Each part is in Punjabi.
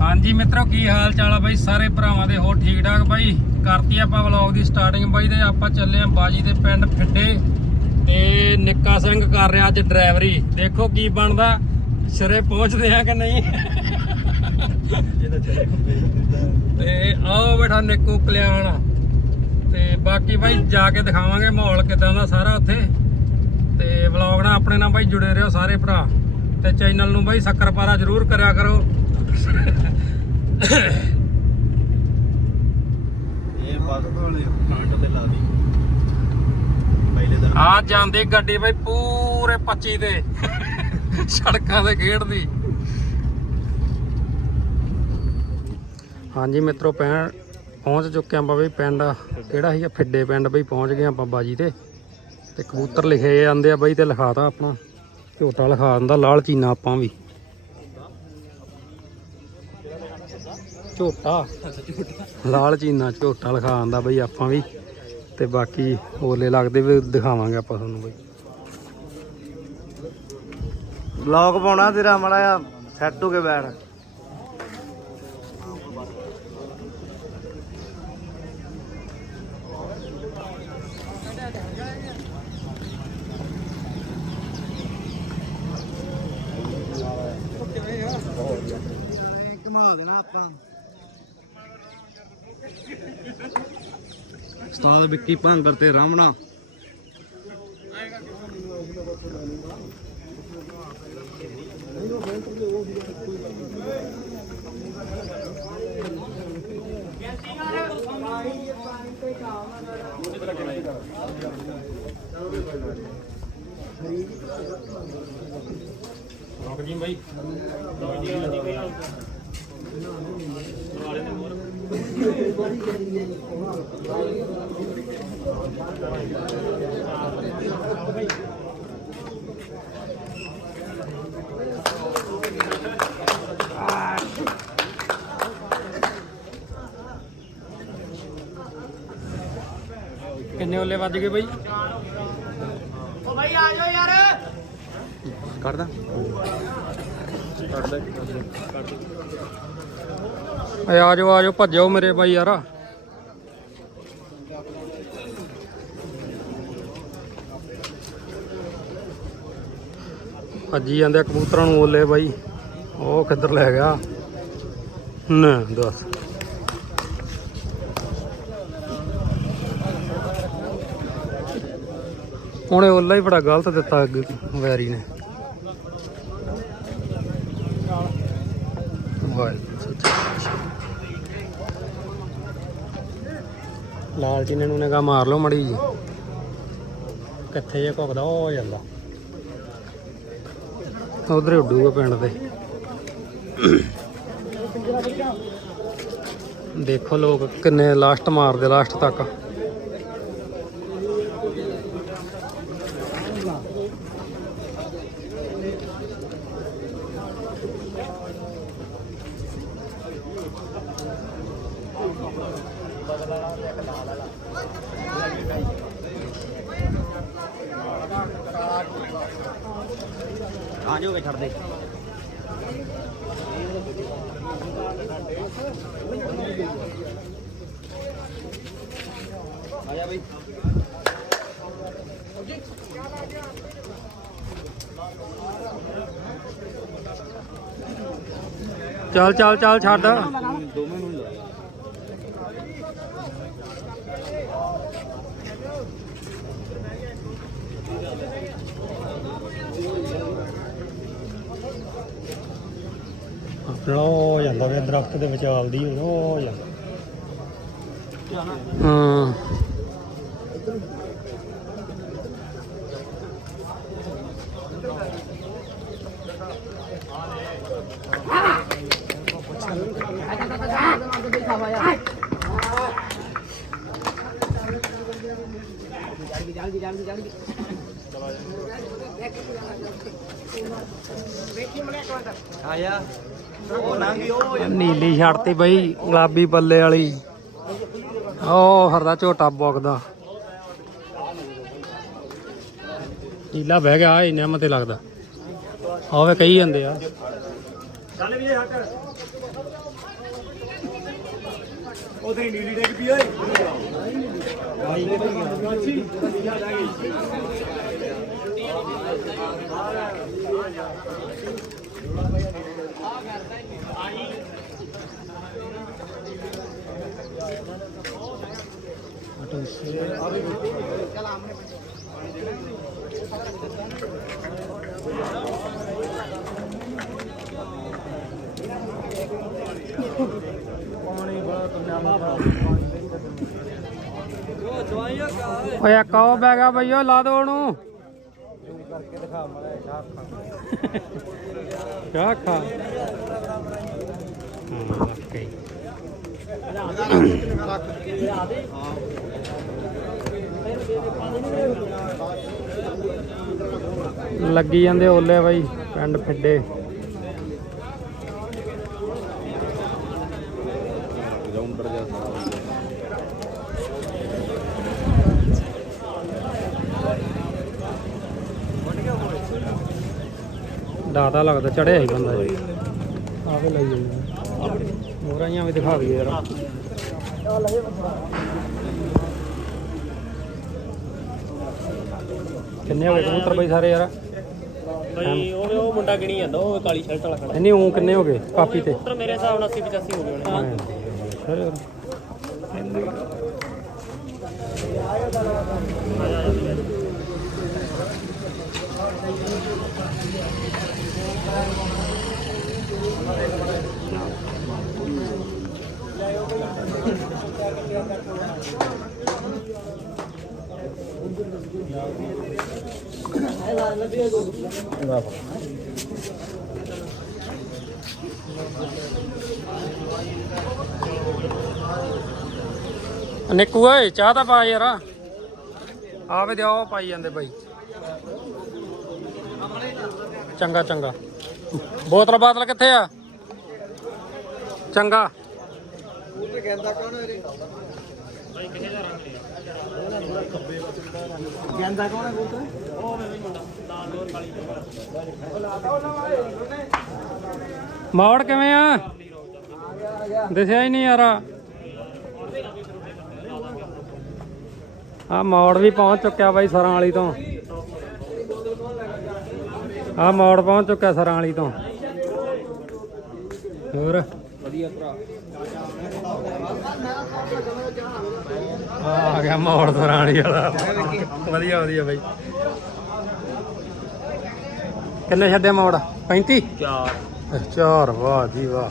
ਹਾਂਜੀ ਮਿੱਤਰੋ, ਕੀ ਹਾਲ ਚਾਲ ਆ ਬਾਈ? ਸਾਰੇ ਭਰਾਵਾਂ ਦੇ ਹੋਰ ਠੀਕ ਠਾਕ ਬਾਈ? ਕਰਤੀ ਆਪਾਂ ਵਲੌਗ ਦੀ ਸਟਾਰਟਿੰਗ ਬਾਈ ਤੇ ਆਪਾਂ ਚੱਲੇ ਆਂ ਬਾਜੀ ਦੇ ਪਿੰਡ ਫਿੱਡੇ ਤੇ ਨਿੱਕਾ ਸਿੰਘ ਕਰ ਰਿਹਾ ਅੱਜ ਡਰਾਈਵਰੀ। ਦੇਖੋ ਕੀ ਬਣਦਾ। ਸਿਰੇ ਪਹੁੰਚਦੇ ਆ ਕਿ ਨਹੀਂ? ਤੇ ਆਓ ਬੈਠਾ ਨਿੱਕੂ ਕਲਿਆਣ। ਤੇ ਬਾਕੀ ਬਾਈ ਜਾ ਕੇ ਦਿਖਾਵਾਂਗੇ ਮਾਹੌਲ ਕਿਦਾਂ ਦਾ ਸਾਰਾ ਉੱਥੇ। ਤੇ ਵਲੌਗ ਨਾਲ ਆਪਣੇ ਨਾਲ ਬਾਈ ਜੁੜੇ ਰਹੋ ਸਾਰੇ ਭਰਾ। ਤੇ ਚੈਨਲ ਨੂੰ ਬਾਈ ਸ਼ੱਕਰਪਾਰਾ ਜ਼ਰੂਰ ਕਰਿਆ ਕਰੋ। ਇਹ ਪੱਗ ਕੋਲੇ ਫਰੰਟ ਤੇ ਲਾ ਦੀ ਪਹਿਲੇ ਦਾ ਆ ਜਾਂਦੀ ਗੱਡੀ ਬਾਈ ਪੂਰੇ 25 ਤੇ। ਸੜਕਾਂ ਤੇ ਖੇਡਦੀ। ਹਾਂਜੀ ਮਿੱਤਰੋ ਪੈਂ ਪਹੁੰਚ ਚੁੱਕੇ ਆਪਾਂ ਬਈ ਪਿੰਡ। ਕਿਹੜਾ ਸੀਗਾ? ਫਿੱਡੇ ਪਿੰਡ ਬਈ ਪਹੁੰਚ ਗਏ ਆਪਾਂ ਬਾਜੀ ਤੇ। ਤੇ ਕਬੂਤਰ ਲਿਖੇ ਜਾਂਦੇ ਆ ਬਈ ਤੇ ਲਿਖਾਤਾ ਆਪਣਾ। ਝੋਟਾ ਲਿਖਾ ਦਿੰਦਾ ਲਾਲ ਚੀਨਾ ਆਪਾਂ ਵੀ। ਝੋਟਾ। ਲਾਲ ਚੀਨਾ ਝੋਟਾ ਲਿਖਾ ਦਿੰਦਾ ਬਈ ਆਪਾਂ ਵੀ। ਤੇ ਬਾਕੀ ਹੋਲੇ ਲੱਗਦੇ ਵੀ ਦਿਖਾਵਾਂਗੇ ਆਪਾਂ ਤੁਹਾਨੂੰ ਬਈ। ਬਲੌਗ ਪਾਉਣਾ ਤੇਰਾ ਮੜਾ ਆ ਸੈੱਟ ਹੋ ਕੇ ਬੈਠ। ਘੁਮਾ ਦੇਣਾ ਆਪਾਂ। ਉਸਤਾਦ ਵਿੱਕੀ ਭਾਂਗਰ ਤੇ ਰਾਮਣਾ। ਕਿੰਨੇ ਓਲੇ ਵੱਜ ਗਏ ਬਾਈ? ਕਰਦਾ ਏ ਆ ਜਾਓ ਆ ਜਾਓ ਭੱਜੋ ਮੇਰੇ ਬਾਈ ਯਾਰ। ਭੱਜੀ ਜਾਂਦੇ ਆ ਕਬੂਤਰਾਂ ਨੂੰ ਓਲੇ ਬਾਈ। ਉਹ ਕਿੱਧਰ ਲੈ ਗਿਆ? ਨਾ ਦੱਸ। ਉਹਨੇ ਓਲਾ ਹੀ ਬੜਾ ਗਲਤ ਦਿੱਤਾ ਅੱਗੇ ਵੈਰੀ ਨੇ। ਲਾਲਚੀ ਨੇ ਪਾਤਸ਼ਾਹ। ਨੂੰ ਨਿਗਾ ਮਾਰ ਲਓ ਮੜੀ ਜੀ ਕਿੱਥੇ ਜੇ ਘੁੱਕਦਾ ਉਹ ਹੋ ਜਾਂਦਾ। ਉਧਰ ਉੱਡੂਗਾ ਪਿੰਡ ਦੇ। ਦੇਖੋ ਲੋਕ ਕਿੰਨੇ ਲਾਸਟ ਮਾਰਦੇ ਲਾਸਟ ਤੱਕ। ਆ ਜਾਓਗੇ ਬਈ। ਚੱਲ ਚੱਲ ਚੱਲ ਛੱਡ ਦੋਵੇਂ ਨੂੰ ਲਾ ਆਪਣਾ ਉਹ ਹੋ ਜਾਂਦਾ ਵੇ ਦਰਖਤ ਦੇ ਵਿਚਾਲ ਦੀ ਉਹ ਜਾਂਦਾ ਹਾਂ। ਆ ਜਾ ਉਹ ਨੰਗੀ ਉਹ ਨੀਲੀ ਛੱਡਤੀ ਬਈ ਗੁਲਾਬੀ ਬੱਲੇ ਵਾਲੀ। ਉਹ ਹਰਦਾ ਝੋਟਾ ਬੋਕਦਾ। ਨੀਲਾ ਬਹਿ ਗਿਆ ਇਹ ਤੇ ਲੱਗਦਾ। ਆਵੇ ਕਹੀ ਜਾਂਦੇ ਆ। ਚੱਲ ਵੀ ਹੱਕ ਉਧਰ ਹੀ ਨੀਲੀ ਡਿੱਗ ਪਈ ਓਏ ਓਏ ਇੱਕ ਉਹ ਬਹਿ ਲਾ ਦੋ ਉਹਨੂੰ। ਕਿਆ ਖਾ। ਹਾਂ ਓਕੇ ਲੱਗੀ ਜਾਂਦੇ ਓਲੇ ਬਾਈ, ਪਿੰਡ ਫਿੱਡੇ। ਦਾਦਾ ਲੱਗਦਾ ਚੜਿਆ ਹੀ ਬੰਦਾ ਜੀ ਆਵੇ ਲਈ ਜਾਂਦੇ। ਮੋਰਾਈਆਂ ਵੀ ਦਿਖਾ ਦਈਏ ਯਾਰ ਕਿੰਨੇ ਹੋ ਗਏ ਕਬੂਤਰ ਬਈ ਸਾਰੇ ਯਾਰ? ਬਈ ਉਹ ਉਹ ਮੁੰਡਾ ਗਿਣੀ ਜਾਂਦਾ ਉਹ ਕਾਲੀ ਸ਼ਰਟ ਵਾਲਾ ਖੜਾ। ਨਹੀਂ ਉਹ ਕਿੰਨੇ ਹੋ ਗਏ ਕਾਪੀ ਤੇ? ਪੁੱਤਰ ਮੇਰੇ ਹਿਸਾਬ ਨਾਲ 80 85 ਹੋ ਗਏ ਹੋਣੇ। ਸਾਰੇ ਯਾਰ ਨਿੱਕੂ ਓਏ ਚਾਹ ਤਾਂ ਪਾ ਯਾਰ। ਆਵੇ ਦੇ ਪਾਈ ਜਾਂਦੇ ਬਾਈ। ਚੰਗਾ ਚੰਗਾ। ਬੋਤਲ ਬਾਤਲ ਕਿੱਥੇ ਆ? ਚੰਗਾ। ਗੰਦਾ ਕੌਣ ਹੈ ਬੋਲਦਾ ਮੌੜ ਕਿਵੇਂ ਆ? ਦਿਸਿਆ ਹੀ ਨਹੀਂ ਯਾਰ। ਆ ਮੌੜ ਵੀ ਪਹੁੰਚ ਚੁੱਕਿਆ ਬਾਈ ਸਰਾਂ ਵਾਲੀ ਤੋਂ। ਆ ਮੌੜ ਪਹੁੰਚ ਚੁੱਕਿਆ ਸਰਾਂ ਵਾਲੀ ਤੋਂ। ਹੋਰ? ਵਧੀਆ ਭਰਾ ਆ ਆ ਗਿਆ ਮੌੜ ਸਰਾਂ ਵਾਲੀ ਵਾਲਾ। ਵਧੀਆ ਵਧੀਆ ਬਾਈ। ਕਿੰਨੇ ਛੱਡੇ ਮੌੜ? 35 ਚਾਰ। ਚਾਰ ਵਾਹ ਜੀ ਵਾਹ।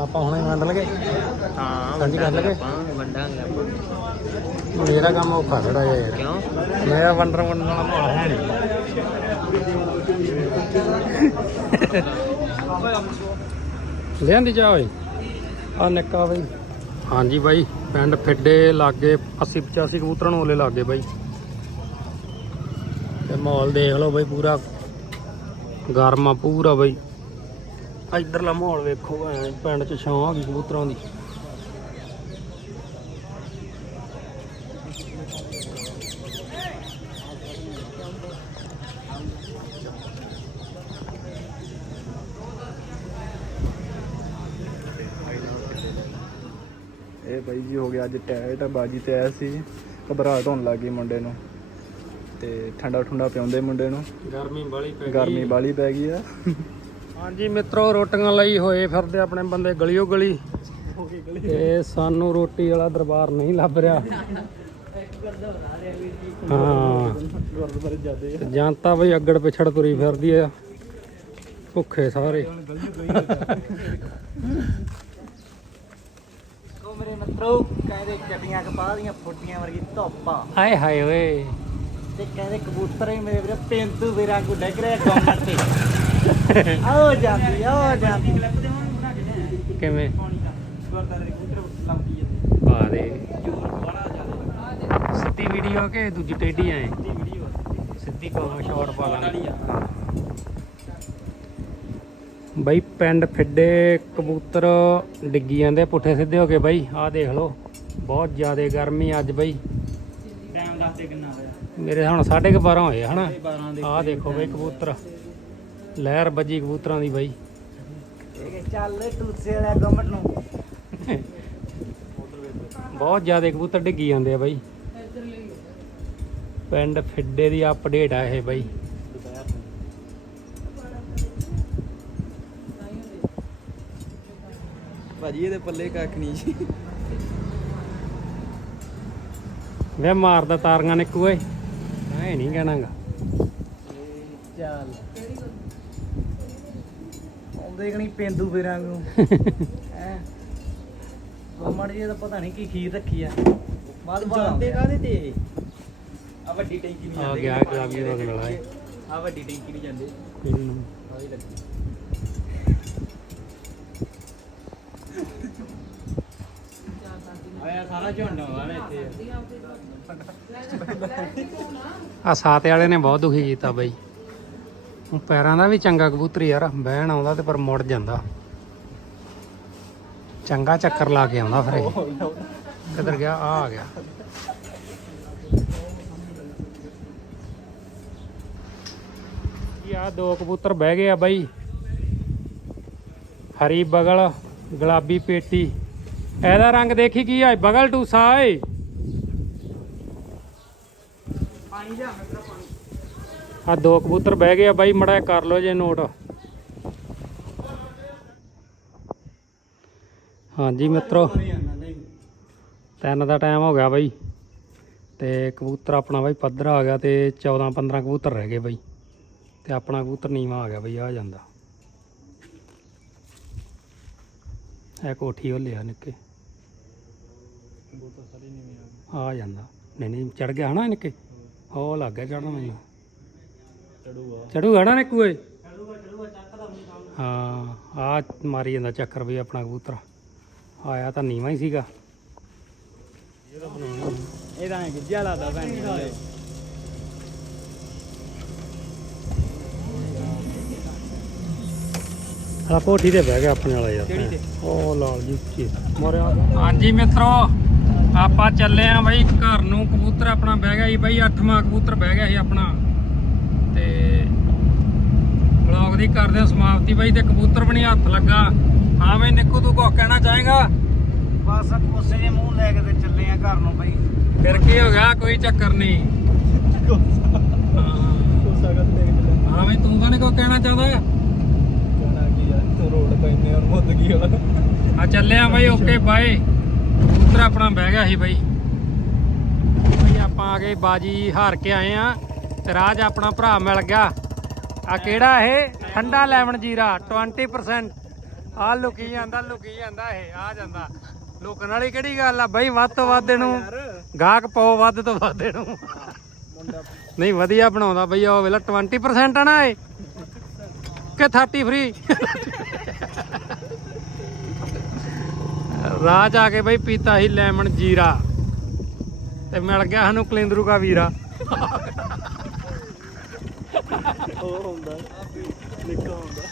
ਆਪਾਂ ਹੁਣੇ ਮੰਨ ਲਗੇ? ਹਾਂ ਕਰ ਲਗੇ? ਆਪਾਂ ਵੰਡਾਂਗੇ ਆਪਾਂ। ਮੇਰਾ ਕੰਮ ਔਖਾ ਥੋੜਾ ਜਿਹਾ ਯਾਰ। ਕਿਉਂ? ਮੇਰਾ ਵੰਡਰ ਵੰਡਣ ਵਾਲਾ ਮਾਹੌਲ ਹੈ ਨਹੀਂ। ਲਿਆਂਦੀ ਜਾ ਓਏ। ਆ ਨਿੱਕਾ ਬਈ। ਹਾਂਜੀ ਬਾਈ। ਪਿੰਡ ਫਿੱਡੇ ਲਾਗੇ 80 85 ਕਬੂਤਰਾਂ ਨੂੰ ਓਲੇ ਲਾਗੇ ਬਾਈ। ਤੇ ਮਾਹੌਲ ਦੇਖ ਲਓ ਬਾਈ ਪੂਰਾ। ਗਰਮਾ ਪੂਰਾ ਬਾਈ। ਇਧਰਲਾ ਮਾਹੌਲ ਵੇਖੋ ਐਂ ਪਿੰਡ ਚ ਛਾਂ ਆ ਗਈ ਕਬੂਤਰਾਂ ਦੀ। ਗਿਆ ਅੱਜ ਟੈਟ ਬਾਜੀ ਤੇ ਆਇਆ ਸੀ ਘਬਰਾਹਟ ਹੋਣ ਲੱਗ ਗਈ ਮੁੰਡੇ ਨੂੰ। ਤੇ ਠੰਡਾ ਠੁੰਡਾ ਪਿਆਉਂਦੇ ਮੁੰਡੇ ਨੂੰ। ਗਰਮੀ ਬਾਲੀ ਪੈ ਗਰਮੀ ਬਾਲੀ ਪੈ ਗਈ ਆ। ਹਾਂਜੀ ਮਿੱਤਰੋ ਰੋਟੀਆਂ ਲਈ ਹੋਏ ਫਿਰਦੇ ਆਪਣੇ ਬੰਦੇ ਗਲੀਓ ਗਲੀ। ਤੇ ਸਾਨੂੰ ਰੋਟੀ ਵਾਲਾ ਦਰਬਾਰ ਨਹੀਂ ਲੱਭ ਰਿਹਾ। ਹਾਂ। ਜਨਤਾ ਬਈ ਅੱਗੜ ਪਿਛੜ ਤੁਰੀ ਫਿਰਦੀ ਆ। ਭੁੱਖੇ ਸਾਰੇ। ਮਿੱਤਰੋ ਕਹਿੰਦੇ ਚੱਡੀਆਂ ਕਪਾਹ ਦੀਆਂ ਫੁੱਟੀਆਂ ਵਰਗੀ ਧੁੱਪ। ਹਾਏ ਹਾਏ ਓਏ। ਤੇ ਕਹਿੰਦੇ ਕਬੂਤਰ ਹੀ ਮੇਰੇ ਵੀਰੇ ਪਿੰਦੂ ਵੀਰਾਂ ਕੋ ਡਿੱਗ ਰਿਹਾ ਗੌਂਗਰ ਤੇ। ਆਓ ਜਾਂਦੀ ਆਓ ਜਾਂਦੀ। ਕਿਵੇਂ? ਪਾ ਦੇ। ਸਿੱਧੀ ਵੀਡੀਓ ਕਿ ਦੂਜੀ ਟੇਢੀ ਆਏ ਸਿੱਧੀ ਕੋ ਸ਼ਾਰਟ ਪਾ ਲਾਂਗੇ। ਆ। ਬਈ ਪਿੰਡ ਫਿੱਡੇ ਕਬੂਤਰ ਡਿੱਗੀ ਜਾਂਦੇ ਪੁੱਠੇ ਸਿੱਧੇ ਹੋ ਕੇ ਬਈ ਆਹ ਦੇਖ ਲਓ ਬਹੁਤ ਜ਼ਿਆਦਾ ਗਰਮੀ ਅੱਜ ਬਈ। ਟਾਈਮ ਦੱਸ ਦੇ ਕਿੰਨਾ ਹੋਇਆ? ਮੇਰੇ ਹੁਣ 12:30 ਹੋਏ ਹਨਾ? 12 ਦੇ ਆਹ ਦੇਖੋ ਬਈ ਕਬੂਤਰ ਲਹਿਰ ਵੱਜੀ ਕਬੂਤਰਾਂ ਦੀ ਬਈ। ਇਹ ਚੱਲ ਟੂਸੇ ਵਾਲਾ ਗਮਟ ਨੂੰ। ਬਹੁਤ ਜ਼ਿਆਦਾ ਕਬੂਤਰ ਡਿੱਗੀ ਜਾਂਦੇ ਆ ਬਾਈ। ਪਿੰਡ ਫਿੱਡੇ ਦੀ ਅਪਡੇਟ ਆ ਇਹ ਬਾਈ। ਭਾਜੀ ਇਹਦੇ ਪੱਲੇ ਕੱਖ ਨਹੀਂ ਜੀ। ਵੇ ਮਾਰਦਾ ਤਾਰੀਆਂ ਨੇ ਕੋਏ ਐ ਨਹੀਂ ਕਹਿਣਾਗਾ। ਚੱਲ। ਆਉਂਦੇ ਕਣੀ ਪੇਂਦੂ ਵੀਰਾਂ ਨੂੰ? ਹੈ? ਗਮੜ ਜੀ ਦਾ ਪਤਾ ਨਹੀਂ ਕੀ ਖੀਰ ਰੱਖੀ ਆ। ਬਾਅਦ ਬਾਅਦ ਜਾਂਦੇ ਕਾਹਦੇ ਤੇ ਇਹ? ਆ ਵੱਡੀ ਟੈਂਕੀ ਨਹੀਂ ਆ ਜਾਂਦੇ। ਗਿਆ ਗੁਲਾਬੀ ਰੰਗ ਵਾਲਾ ਇਹ। ਆ ਵੱਡੀ ਟੈਂਕੀ ਨਹੀਂ ਜਾਂਦੇ। ਇਹਨੂੰ ਆਹੀ ਲੱਗੀ ਆਇਆ ਸਾਰਾ ਝੋਨਾ ਇੱਥੇ ਆ ਸਾਤੇ ਵਾਲੇ ਨੇ ਬਹੁਤ ਦੁਖੀ ਕੀਤਾ ਬਈ। ਪੈਰਾਂ ਦਾ ਵੀ ਚੰਗਾ ਕਬੂਤਰ ਯਾਰ, ਬਹਿਣ ਆਉਂਦਾ ਤੇ ਪਰ ਮੁੜ ਜਾਂਦਾ। ਚੰਗਾ ਚੱਕਰ ਲਾ ਕੇ ਆਉਂਦਾ ਫਿਰ ਇਹ। ਕਿੱਧਰ ਗਿਆ? ਆ ਆ ਗਿਆ। ਆ ਦੋ ਕਬੂਤਰ ਬਹਿ ਗਏ ਆ ਬਾਈ। ਹਰੀ ਬਗਲ, ਗੁਲਾਬੀ ਪੇਟੀ। ਇਹਦਾ ਰੰਗ ਦੇਖੀ ਕੀ ਆ ਬਗਲ ਟੂਸਾ ਏ। ਪਾਣੀ ਲਿਆ ਮੈਂ ਤੇਰਾ ਪਾਣੀ। ਆ ਦੋ ਕਬੂਤਰ ਬਹਿ ਗਏ ਆ ਬਾਈ ਮੜਾ ਕਰ ਲਓ ਜੇ ਨੋਟ। ਹਾਂਜੀ ਮਿੱਤਰੋ ਤਿੰਨ ਦਾ ਟਾਈਮ ਹੋ ਗਿਆ ਬਾਈ। ਤੇ ਕਬੂਤਰ ਆਪਣਾ ਬਾਈ ਪੱਧਰ ਆ ਗਿਆ ਤੇ 14 15 ਕਬੂਤਰ ਰਹਿ ਗਏ ਬਾਈ। ਤੇ ਆਪਣਾ ਕਬੂਤਰ ਨੀਵਾ ਆ ਗਿਆ ਬਾਈ ਆ ਜਾਂਦਾ। ਇਹ ਕੋਠੀ ਉਹ ਲਿਆ ਨਿੱਕੇ। ਆ ਜਾਂਦਾ। ਨਹੀਂ ਨਹੀਂ ਚੜ ਗਿਆ ਹਨਾ ਇਹ ਨਿੱਕੇ ਉਹ ਲੱਗ ਗਿਆ ਚੜਨ ਮੈਨੂੰ। ਚੜੂਗਾ। ਚੜੂਗਾ ਨਾ ਨਿੱਕੂ ਏ ਹਾਂ ਆ ਮਾਰੀ ਜਾਂਦਾ ਚੱਕਰ ਵੀ ਆਪਣਾ ਕਬੂਤਰ। ਆਇਆ ਤਾਂ ਨੀਵਾ ਹੀ ਸੀਗਾ। ਇਹਦਾ ਐ ਗਿੱਜਿਆ ਲਾਦਾ ਭੈਣ ਜੀ ਆ ਕੋਠੀ ਤੇ ਬਹਿ ਗਿਆ ਆਪਣੇ ਵਾਲਾ ਯਾਰ। ਤੇ? ਉਹ ਲਾਲ ਜੀ ਉੱਚੀ। ਮਰਿਆ ਹਾਂਜੀ ਮਿੱਤਰੋ। ਆਪਾਂ ਚੱਲੇ ਆ ਬਾਈ ਘਰ ਨੂੰ ਕਬੂਤਰ ਆਪਣਾ ਬਹਿ ਗਿਆ ਸੀ ਬਾਈ ਅੱਠਵਾਂ ਕਬੂਤਰ ਬਹਿ ਗਿਆ ਸੀ ਆਪਣਾ। ਤੇ ਬਲੌਗ ਦੀ ਕਰਦੇ ਹਾਂ ਸਮਾਪਤੀ ਬਾਈ ਤੇ ਕਬੂਤਰ ਵੀ ਨਹੀਂ ਹੱਥ ਲੱਗਾ। ਹਾਂ ਬਈ ਨਿੱਕੂ ਤੂੰ ਕੁਝ ਕਹਿਣਾ ਚਾਹੇਗਾ? ਬਸ ਕੋਸੇ ਜੇ ਮੂੰਹ ਲੈ ਕੇ ਤੇ ਚੱਲੇ ਆ ਘਰ ਨੂੰ ਬਈ। ਫਿਰ ਕੀ ਹੋ ਗਿਆ? ਕੋਈ ਚੱਕਰ ਨਹੀਂ। ਹਾਂ। ਬਈ ਤੂੰ ਤਾਂ ਨਹੀਂ ਕੁਝ ਕਹਿਣਾ ਚਾਹੁੰਦਾ? ਕਹਿਣਾ ਕੀ ਯਾਰ ਤੂੰ ਰੋਡ ਪੈਨੇ ਔਰ ਮੁੱਦ ਗਈ ਹੁਣ ਆ ਚੱਲੇ ਆ ਬਾਈ ਓਕੇ ਬਾਏ। ਕਬੂਤਰ ਆਪਣਾ ਬਹਿ ਗਿਆ ਸੀ ਬਾਈ। ਬਾਈ ਆਪਾਂ ਆ ਗਏ, ਬਾਜੀ ਹਾਰ ਕੇ ਆਏ ਆ ਤੇ ਰਾਜ ਆਪਣਾ ਭਰਾ ਮਿਲ ਗਿਆ। ਆ ਕਿਹੜਾ ਇਹ? ਠੰਡਾ ਲੈਮਨ ਜੀਰਾ 20% ਆ ਲੁਕੀ ਜਾਂਦਾ ਲੁਕੀ ਜਾਂਦਾ ਇਹ, ਆ ਜਾਂਦਾ। ਲੁਕਣ ਵਾਲੀ ਕਿਹੜੀ ਗੱਲ ਆ ਬਾਈ, ਵੱਧ ਤੋਂ ਵੱਧ ਇਹਨੂੰ ਗਾਹਕ ਪਾਓ, ਵੱਧ ਤੋਂ ਵੱਧ ਇਹਨੂੰ। ਨਹੀਂ, ਵਧੀਆ ਬਣਾਉਂਦਾ ਬਈ ਉਹ ਵੇਲਾ 20% ਆ ਨਾ ਇਹ। ਕਿ 30 ਫ੍ਰੀ ਰਾਜ ਆ ਕੇ ਬਈ ਪੀਤਾ ਸੀ ਲੈਮਨ ਜੀਰਾ। ਤੇ ਮਿਲ ਗਿਆ ਸਾਨੂੰ ਕਲਿੰਦਰੂ ਕਾ ਵੀਰਾ। ਉਹ ਹੁੰਦਾ। ਨਿੱਕਾ ਹੁੰਦਾ।